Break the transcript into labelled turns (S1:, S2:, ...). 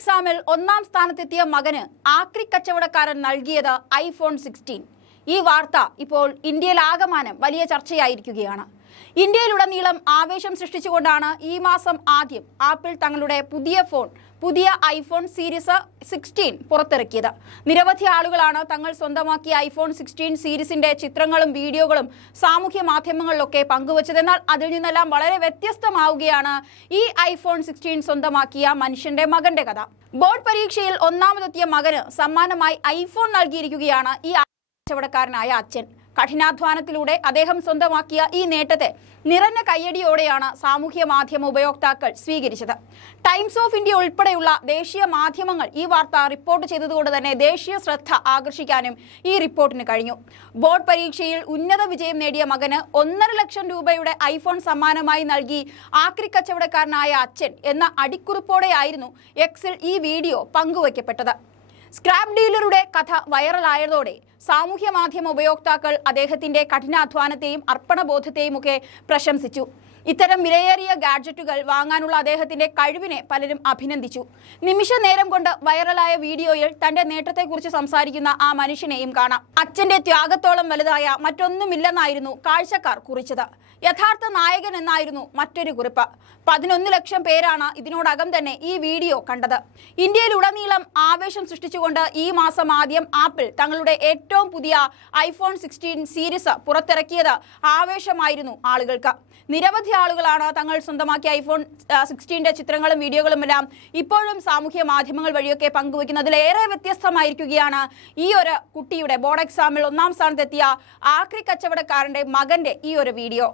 S1: എക്സാമിൽ ഒന്നാം സ്ഥാനത്തെത്തിയ മകന് ആക്രി കച്ചവടക്കാരൻ നൽകിയത് ഐഫോൺ സിക്സ്റ്റീൻ. ഈ വാർത്ത ഇപ്പോൾ ഇന്ത്യയിലാകമാനം വലിയ ചർച്ചയായിരിക്കുകയാണ്. ഇന്ത്യയിലുടനീളം ആവേശം സൃഷ്ടിച്ചുകൊണ്ടാണ് ഈ മാസം ആദ്യം ആപ്പിൾ തങ്ങളുടെ പുതിയ ഫോൺ പുതിയ ഐഫോൺ സീരീസ് സിക്സ്റ്റീൻ പുറത്തിറക്കിയത്. നിരവധി ആളുകളാണ് തങ്ങൾ സ്വന്തമാക്കിയ ഐഫോൺ സിക്സ്റ്റീൻ സീരീസിന്റെ ചിത്രങ്ങളും വീഡിയോകളും സാമൂഹ്യ മാധ്യമങ്ങളിലൊക്കെ പങ്കുവച്ചത്. എന്നാൽ അതിൽ നിന്നെല്ലാം വളരെ വ്യത്യസ്തമാവുകയാണ് ഈ ഐഫോൺ സിക്സ്റ്റീൻ സ്വന്തമാക്കിയ മനുഷ്യന്റെ മകന്റെ കഥ. ബോർഡ് പരീക്ഷയിൽ ഒന്നാമതെത്തിയ മകന് സമ്മാനമായി ഐഫോൺ നൽകിയിരിക്കുകയാണ് ഈ കച്ചവടക്കാരനായ അച്ഛൻ. കഠിനാധ്വാനത്തിലൂടെ അദ്ദേഹം സ്വന്തമാക്കിയ ഈ നേട്ടത്തെ നിറഞ്ഞ കയ്യടിയോടെയാണ് സാമൂഹ്യ മാധ്യമ ഉപയോക്താക്കൾ സ്വീകരിച്ചത്. ടൈംസ് ഓഫ് ഇന്ത്യ ഉൾപ്പെടെയുള്ള ദേശീയ മാധ്യമങ്ങൾ ഈ വാർത്ത റിപ്പോർട്ട് ചെയ്തതുകൊണ്ട് തന്നെ ദേശീയ ശ്രദ്ധ ആകർഷിക്കാനും ഈ റിപ്പോർട്ടിന് കഴിഞ്ഞു. ബോർഡ് പരീക്ഷയിൽ ഉന്നത വിജയം നേടിയ മകന് ഒന്നര ലക്ഷം രൂപയുടെ ഐഫോൺ സമ്മാനമായി നൽകി ആക്രി കച്ചവടക്കാരനായ അച്ഛൻ എന്ന അടിക്കുറിപ്പോടെയായിരുന്നു എക്സിൽ ഈ വീഡിയോ പങ്കുവയ്ക്കപ്പെട്ടത്. സ്ക്രാപ്പ് ഡീലറുടെ കഥ വൈറലായതോടെ സാമൂഹ്യ മാധ്യമ ഉപയോക്താക്കൾ അദ്ദേഹത്തിന്റെ കഠിനാധ്വാനത്തെയും അർപ്പണബോധത്തെയും ഒക്കെ പ്രശംസിച്ചു. ഇത്തരം വിലയേറിയ ഗാഡ്ജറ്റുകൾ വാങ്ങാനുള്ള അദ്ദേഹത്തിന്റെ കഴിവിനെ പലരും അഭിനന്ദിച്ചു. നിമിഷ നേരം കൊണ്ട് വൈറലായ വീഡിയോയിൽ തന്റെ നേട്ടത്തെക്കുറിച്ച് സംസാരിക്കുന്ന ആ മനുഷ്യനെയും കാണാം. അച്ഛന്റെ ത്യാഗത്തോളം വലുതായ മറ്റൊന്നുമില്ലെന്നായിരുന്നു കാഴ്ചക്കാർ കുറിച്ചത്. യഥാർത്ഥ നായകൻ എന്നായിരുന്നു മറ്റൊരു കുറിപ്പ്. പതിനൊന്ന് ലക്ഷം പേരാണ് ഇതിനോടകം തന്നെ ഈ വീഡിയോ കണ്ടത്. ഇന്ത്യയിലുടനീളം ആവേശം സൃഷ്ടിച്ചുകൊണ്ട് ഈ മാസം ആദ്യം ആപ്പിൾ തങ്ങളുടെ ഏറ്റവും പുതിയ ഐഫോൺ സിക്സ്റ്റീൻ സീരീസ് പുറത്തിറക്കിയത് ആവേശമായിരുന്നു ആളുകൾക്ക്. നിരവധി ആളുകളാണ് തങ്ങൾ സ്വന്തമാക്കിയ ഐഫോൺ സിക്സ്റ്റീന്റെ ചിത്രങ്ങളും വീഡിയോകളും എല്ലാം ഇപ്പോഴും സാമൂഹ്യ മാധ്യമങ്ങൾ വഴിയൊക്കെ പങ്കുവയ്ക്കുന്നതിലേറെ വ്യത്യസ്തമായിരിക്കുകയാണ് ഈ ഒരു കുട്ടിയുടെ ബോർഡ് എക്സാമിൽ ഒന്നാം സ്ഥാനത്തെത്തിയ ആക്രി കച്ചവടക്കാരന്റെ മകന്റെ ഈ ഒരു വീഡിയോ.